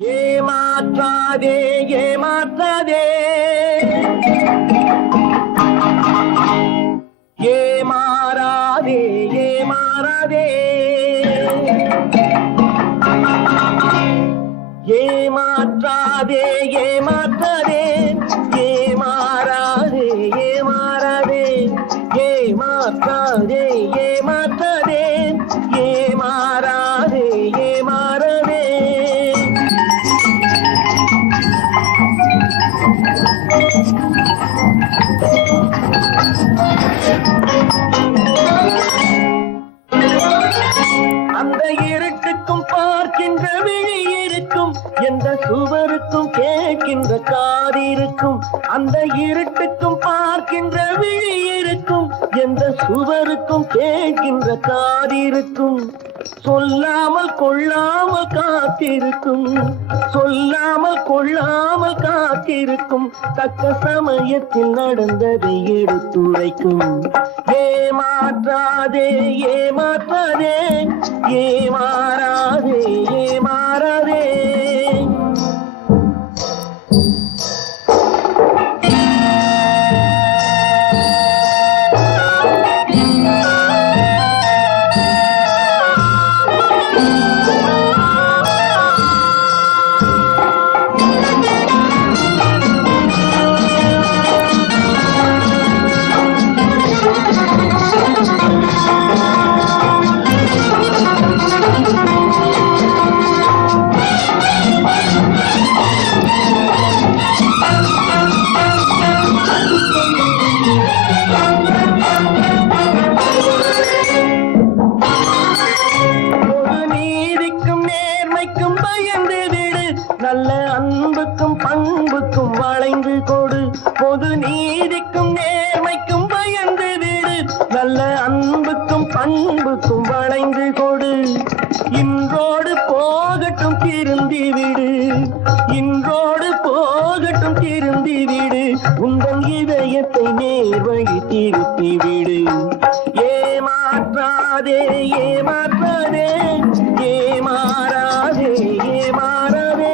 ஏமாற்றாதே ஏமாற்றாதே ஏமாறாதே ஏமாறாதே ஏமாற்றாதே ஏமாற்றாதே ஏமாறாதே ஏமாறாதே ஏமாற்றாதே ஏமாற்றாதே ஏமாறாதே ஏமாறாதே. அந்த இருட்டுக்கும் பார்க்கின்ற விழி இருக்கும், எந்த சுவருக்கும் கேட்கின்ற காது இருக்கும். அந்த இருட்டுக்கும் பார்க்கின்ற விழி இருக்கும், எந்த சுவருக்கும் கேட்கின்ற காது இருக்கும். சொல்லாமல் கொள்ளாமல் காத்திருக்கும், சொல்லாமல் கொள்ளாமல் காத்திருக்கும். தக்க சமயத்தில் நடந்ததை எடுத்துரைக்கும். ஏமாற்றாதே ஏமாற்றாதே ஏமாறாதே ஏமாறாதே. நல்ல அன்புக்கும் பண்புக்கும் வளைந்து கொடு, பொது நீதிக்கும் நேர்மைக்கும் பயந்து விடு. நல்ல அன்புக்கும் பண்புக்கும் வளைந்து கொடு. இன்றோடு போகட்டும் திருந்தி விடு, இன்றோடு போகட்டும் திருந்தி விடு. உங்கள் இதயத்தை நேர்வழி திருத்தி விடு. ஏமாற்றாதே ஏமாற்றாதே ஏமாறாதே ஏமாறாதே.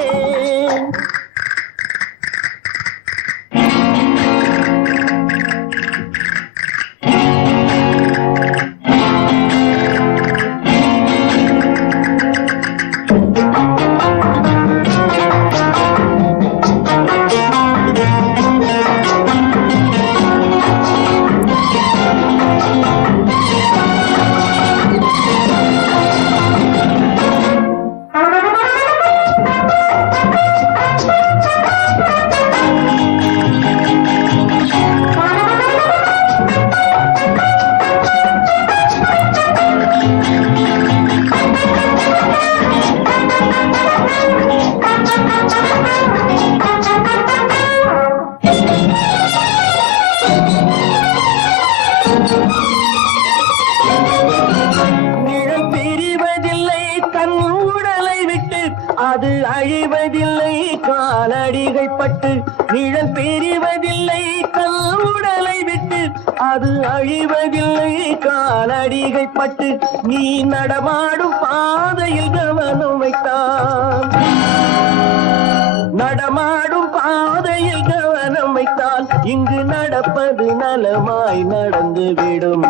அது அழிவதில்லை காலடிகள் பட்டு, நிழல் பிரிவதில்லை கல் உடலை விட்டு. அது அழிவதில்லை காலடிகள் பட்டு, நீ நடமாடும் பாதையில் கவனம் வைத்தான், நடமாடும் பாதையில் கவனம் வைத்தால் இங்கு நடப்பது நலமாய் நடந்துவிடும்.